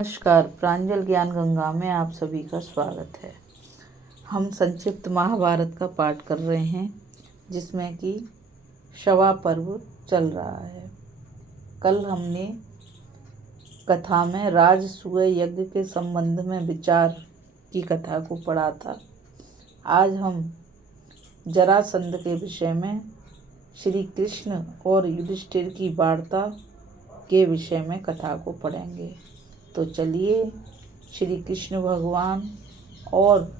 नमस्कार, प्रांजल ज्ञान गंगा में आप सभी का स्वागत है। हम संक्षिप्त महाभारत का पाठ कर रहे हैं, जिसमें कि शवा पर्व चल रहा है। कल हमने कथा में राजसूय यज्ञ के संबंध में विचार की कथा को पढ़ा था। आज हम जरासंध के विषय में श्री कृष्ण और युधिष्ठिर की वार्ता के विषय में कथा को पढ़ेंगे। तो चलिए श्री कृष्ण भगवान और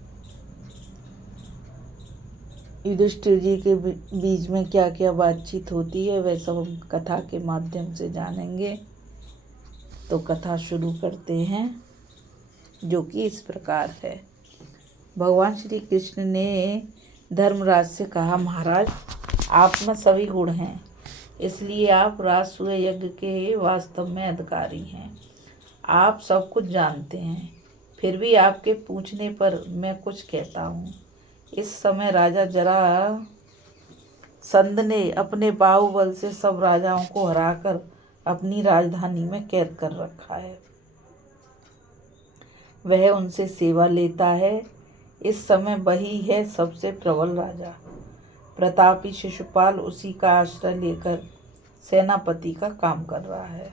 युधिष्ठिर जी के बीच में क्या क्या बातचीत होती है वह सब हम कथा के माध्यम से जानेंगे। तो कथा शुरू करते हैं, जो कि इस प्रकार है। भगवान श्री कृष्ण ने धर्मराज से कहा, महाराज, आप में सभी गुण हैं, इसलिए आप राजसूय यज्ञ के वास्तव में अधिकारी हैं। आप सब कुछ जानते हैं, फिर भी आपके पूछने पर मैं कुछ कहता हूँ। इस समय राजा जरासंध ने अपने बाहुबल से सब राजाओं को हराकर अपनी राजधानी में कैद कर रखा है। वह उनसे सेवा लेता है। इस समय वही है सबसे प्रबल राजा। प्रतापी शिशुपाल उसी का आश्रय लेकर सेनापति का काम कर रहा है।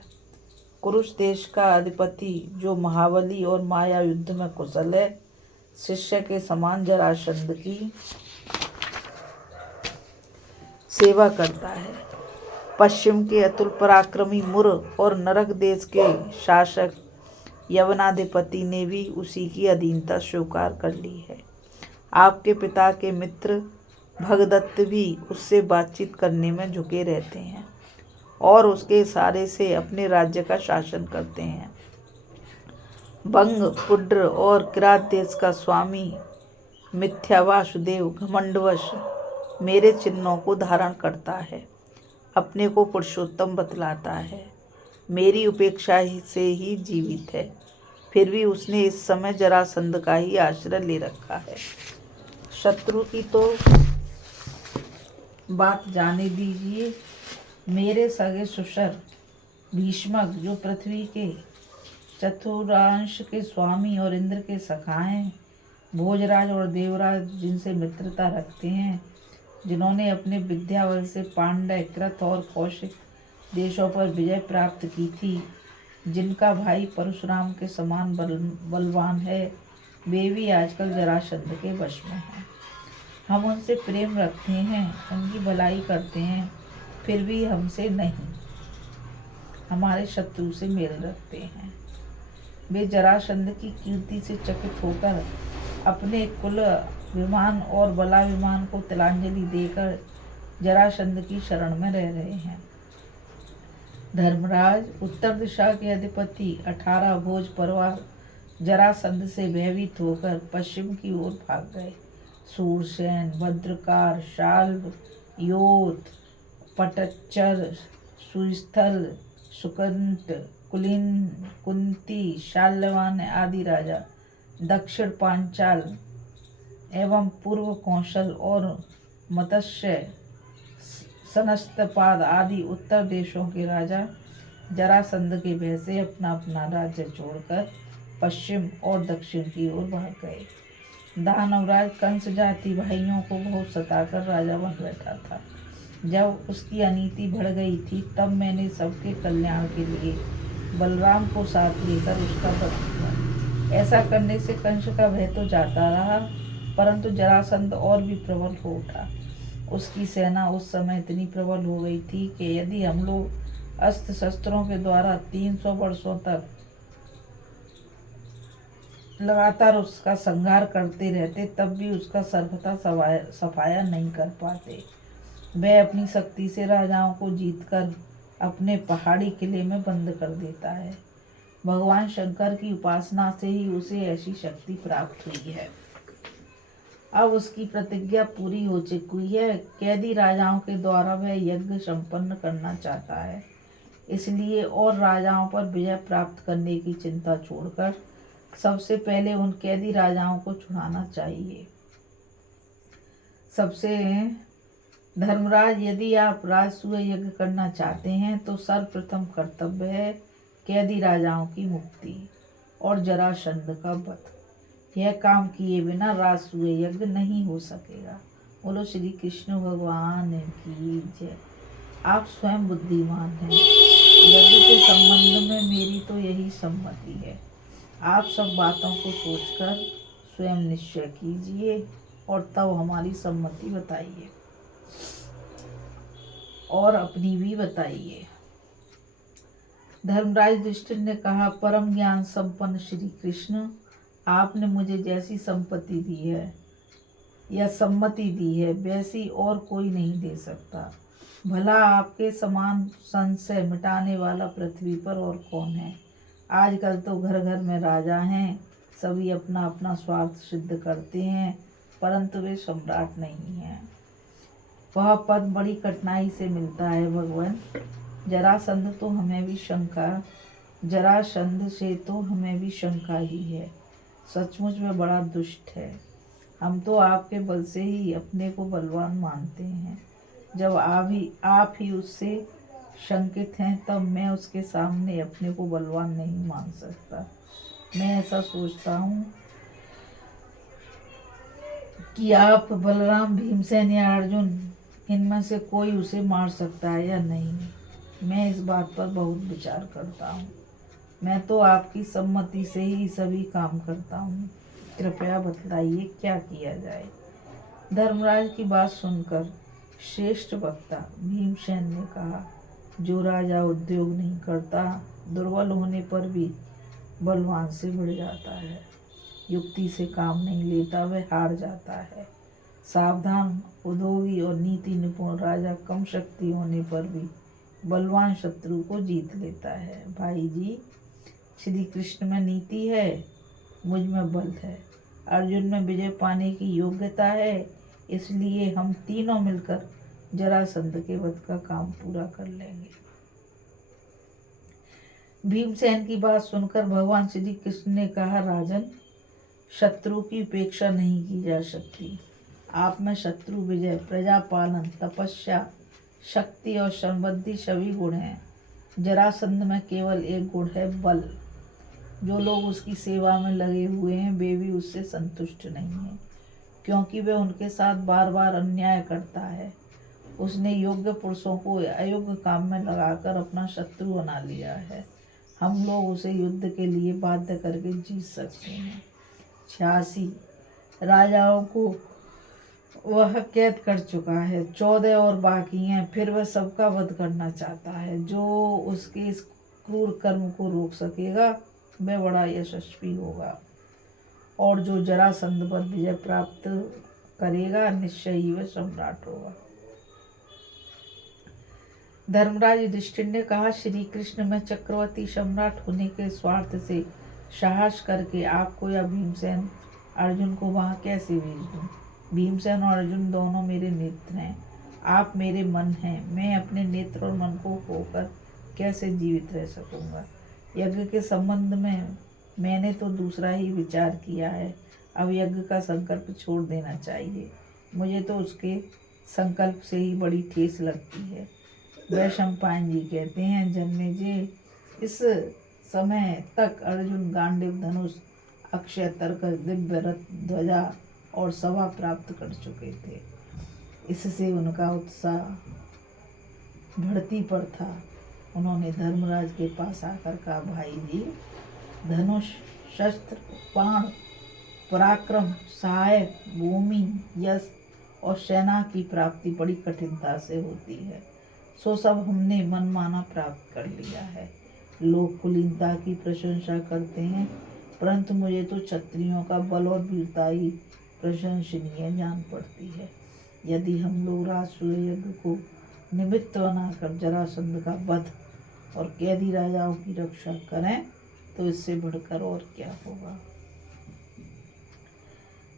कुरुष देश का अधिपति, जो महाबली और माया युद्ध में कुशल है, शिष्य के समान जरासंध की सेवा करता है। पश्चिम के अतुल पराक्रमी मुर और नरक देश के शासक यवनाधिपति ने भी उसी की अधीनता स्वीकार कर ली है। आपके पिता के मित्र भगदत्त भी उससे बातचीत करने में झुके रहते हैं और उसके इशारे से अपने राज्य का शासन करते हैं। बंग, पुड्र और किरात देश का स्वामी मिथ्या वासुदेव घमंडवश मेरे चिन्हों को धारण करता है, अपने को पुरुषोत्तम बतलाता है, मेरी उपेक्षा से ही जीवित है। फिर भी उसने इस समय जरासंध का ही आश्रय ले रखा है। शत्रु की तो बात जाने दीजिए। मेरे सगे सुशर भीष्मक, जो पृथ्वी के चतुरांश के स्वामी और इंद्र के सखा हैं, भोजराज और देवराज जिनसे मित्रता रखते हैं, जिन्होंने अपने विद्याबल से पांड्य, कृत और कौशिक देशों पर विजय प्राप्त की थी, जिनका भाई परशुराम के समान बलवान है, वे भी आजकल जरासंध के वश में हैं। हम उनसे प्रेम रखते हैं, उनकी भलाई करते हैं, फिर भी हमसे नहीं, हमारे शत्रु से मेल रखते हैं। वे जरासंध की कीर्ति से चकित होकर अपने कुल विमान और बलाभिमान को तिलांजलि देकर जरासंध की शरण में रह रहे हैं। धर्मराज, उत्तर दिशा के अधिपति 18 भोज परिवार जरासंध से भयभीत होकर पश्चिम की ओर भाग गए। सूरसेन, भद्रकार, शाल्व, योत, पटच्चर, सुस्थल, सुकंत, कुंती, शाल्यवान आदि राजा दक्षिण पांचाल एवं पूर्व कौशल और मत्स्य सनस्तपाद आदि उत्तर देशों के राजा जरासंध के भय से अपना अपना राज्य छोड़कर पश्चिम और दक्षिण की ओर भाग गए। दानवराज कंस जाति भाइयों को बहुत सताकर राजा बन बैठा था। जब उसकी अनीति बढ़ गई थी, तब मैंने सबके कल्याण के लिए बलराम को साथ लेकर उसका वध किया। ऐसा करने से कंस का भय तो जाता रहा, परंतु जरासंध और भी प्रबल हो उठा। उसकी सेना उस समय इतनी प्रबल हो गई थी कि यदि हम लोग अस्त्र शस्त्रों के द्वारा 300 वर्षों तक लगातार उसका संहार करते रहते, तब भी उसका सर्वथा सफाया नहीं कर पाते। वह अपनी शक्ति से राजाओं को जीतकर अपने पहाड़ी किले में बंद कर देता है। भगवान शंकर की उपासना से ही उसे ऐसी शक्ति प्राप्त हुई है। अब उसकी प्रतिज्ञा पूरी हो चुकी है। कैदी राजाओं के द्वारा वह यज्ञ संपन्न करना चाहता है, इसलिए और राजाओं पर विजय प्राप्त करने की चिंता छोड़कर सबसे पहले उन कैदी राजाओं को छुड़ाना चाहिए। सबसे धर्मराज, यदि आप राजसूय यज्ञ करना चाहते हैं तो सर्वप्रथम कर्तव्य है कैदी राजाओं की मुक्ति। और जरासंध का वध। यह काम किए बिना राजसूय यज्ञ नहीं हो सकेगा। बोलो श्री कृष्ण भगवान की जय। आप स्वयं बुद्धिमान हैं। यज्ञ के संबंध में मेरी तो यही सम्मति है। आप सब बातों को सोचकर स्वयं निश्चय कीजिए और तब हमारी सम्मति बताइए और अपनी भी बताइए। धर्मराज युधिष्ठिर ने कहा, परम ज्ञान संपन्न श्री कृष्ण, आपने मुझे जैसी संपत्ति दी है या सम्मति दी है वैसी और कोई नहीं दे सकता। भला आपके समान संशय मिटाने वाला पृथ्वी पर और कौन है। आजकल तो घर घर में राजा हैं, सभी अपना अपना स्वार्थ सिद्ध करते हैं, परंतु वे सम्राट नहीं हैं। वह पद बड़ी कठिनाई से मिलता है भगवान। जरासंध से तो हमें भी शंका ही है। सचमुच में बड़ा दुष्ट है। हम तो आपके बल से ही अपने को बलवान मानते हैं। जब आप ही उससे शंकित हैं तब मैं उसके सामने अपने को बलवान नहीं मान सकता। मैं ऐसा सोचता हूँ कि आप, बलराम, भीमसेन या अर्जुन, इनमें से कोई उसे मार सकता है या नहीं। मैं इस बात पर बहुत विचार करता हूँ। मैं तो आपकी सम्मति से ही सभी काम करता हूँ। कृपया बतलाइए क्या किया जाए। धर्मराज की बात सुनकर श्रेष्ठ वक्ता भीमसेन ने कहा, जो राजा उद्योग नहीं करता दुर्बल होने पर भी बलवान से बढ़ जाता है। युक्ति से काम नहीं लेता वह हार जाता है। सावधान, उद्योगी और नीति निपुण राजा कम शक्ति होने पर भी बलवान शत्रु को जीत लेता है। भाई जी, श्री कृष्ण में नीति है, मुझ में बल है, अर्जुन में विजय पाने की योग्यता है, इसलिए हम तीनों मिलकर जरासंध के वध का काम पूरा कर लेंगे। भीमसेन की बात सुनकर भगवान श्री कृष्ण ने कहा, राजन, शत्रु की उपेक्षा नहीं की जा सकती। आप में शत्रु विजय, प्रजा पालन, तपस्या, शक्ति और समृद्धि सभी गुण हैं। जरासंध में केवल एक गुण है, बल। जो लोग उसकी सेवा में लगे हुए हैं वे भी उससे संतुष्ट नहीं हैं, क्योंकि वह उनके साथ बार बार अन्याय करता है। उसने योग्य पुरुषों को अयोग्य काम में लगाकर अपना शत्रु बना लिया है। हम लोग उसे युद्ध के लिए बाध्य करके जीत सकते हैं। 86 राजाओं को वह कैद कर चुका है, 14 और बाकी हैं। फिर वह सबका वध करना चाहता है। जो उसके इस क्रूर कर्म को रोक सकेगा वह बड़ा यशस्वी होगा, और जो जरासंध पर विजय प्राप्त करेगा निश्चय ही वह सम्राट होगा। धर्मराज युधिष्ठिर ने कहा, श्री कृष्ण में चक्रवर्ती सम्राट होने के स्वार्थ से साहस करके आपको या भीमसेन अर्जुन को वहाँ कैसे भेज दूँ। भीमसेन और अर्जुन दोनों मेरे नेत्र हैं, आप मेरे मन हैं। मैं अपने नेत्र और मन को खोकर कैसे जीवित रह सकूँगा। यज्ञ के संबंध में मैंने तो दूसरा ही विचार किया है। अब यज्ञ का संकल्प छोड़ देना चाहिए। मुझे तो उसके संकल्प से ही बड़ी ठेस लगती है। वैशंपायन जी कहते हैं, जन्मेजय, इस समय तक अर्जुन गांडीव धनुष, अक्षय तर्क, दिव्य रथ, ध्वजा और सभा प्राप्त कर चुके थे। इससे उनका उत्साह बढ़ती पर था। उन्होंने धर्मराज के पास आकर कहा, भाई जी, धनुष, शस्त्र, बाण, पराक्रम, सहायक, भूमि, यश और सेना की प्राप्ति बड़ी कठिनता से होती है। सो सब हमने मनमाना प्राप्त कर लिया है। लोग कुलीनता की प्रशंसा करते हैं, परंतु मुझे तो क्षत्रियों का बल और वीरता ही प्रशंसनीय जान पड़ती है। यदि हम लोग राजसूय यज्ञ को निमित्त बनाकर जरासंध का वध और कैदी राजाओं की रक्षा करें तो इससे बढ़कर और क्या होगा।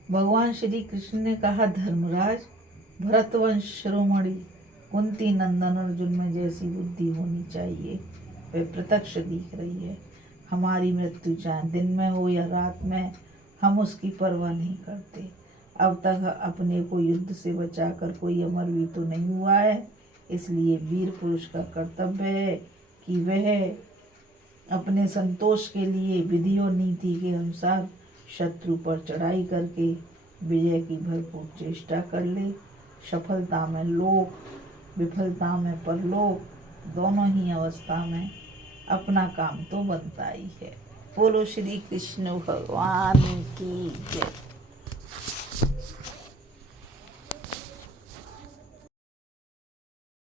भगवान श्री कृष्ण ने कहा, धर्मराज, भरतवंश शिरोमणि कुंती नंदन अर्जुन में जैसी बुद्धि होनी चाहिए वह प्रत्यक्ष दिख रही है। हमारी मृत्यु चाहे दिन में हो या रात में, हम उसकी परवाह नहीं करते। अब तक अपने को युद्ध से बचाकर कोई अमर भी तो नहीं हुआ है, इसलिए वीर पुरुष का कर्तव्य है कि वह अपने संतोष के लिए विधि और नीति नीति के अनुसार शत्रु पर चढ़ाई करके विजय की भरपूर चेष्टा कर ले। सफलता में लोक, विफलता में परलोक, दोनों ही अवस्था में अपना काम तो बनता ही है। बोलो श्री कृष्ण भगवान की जय।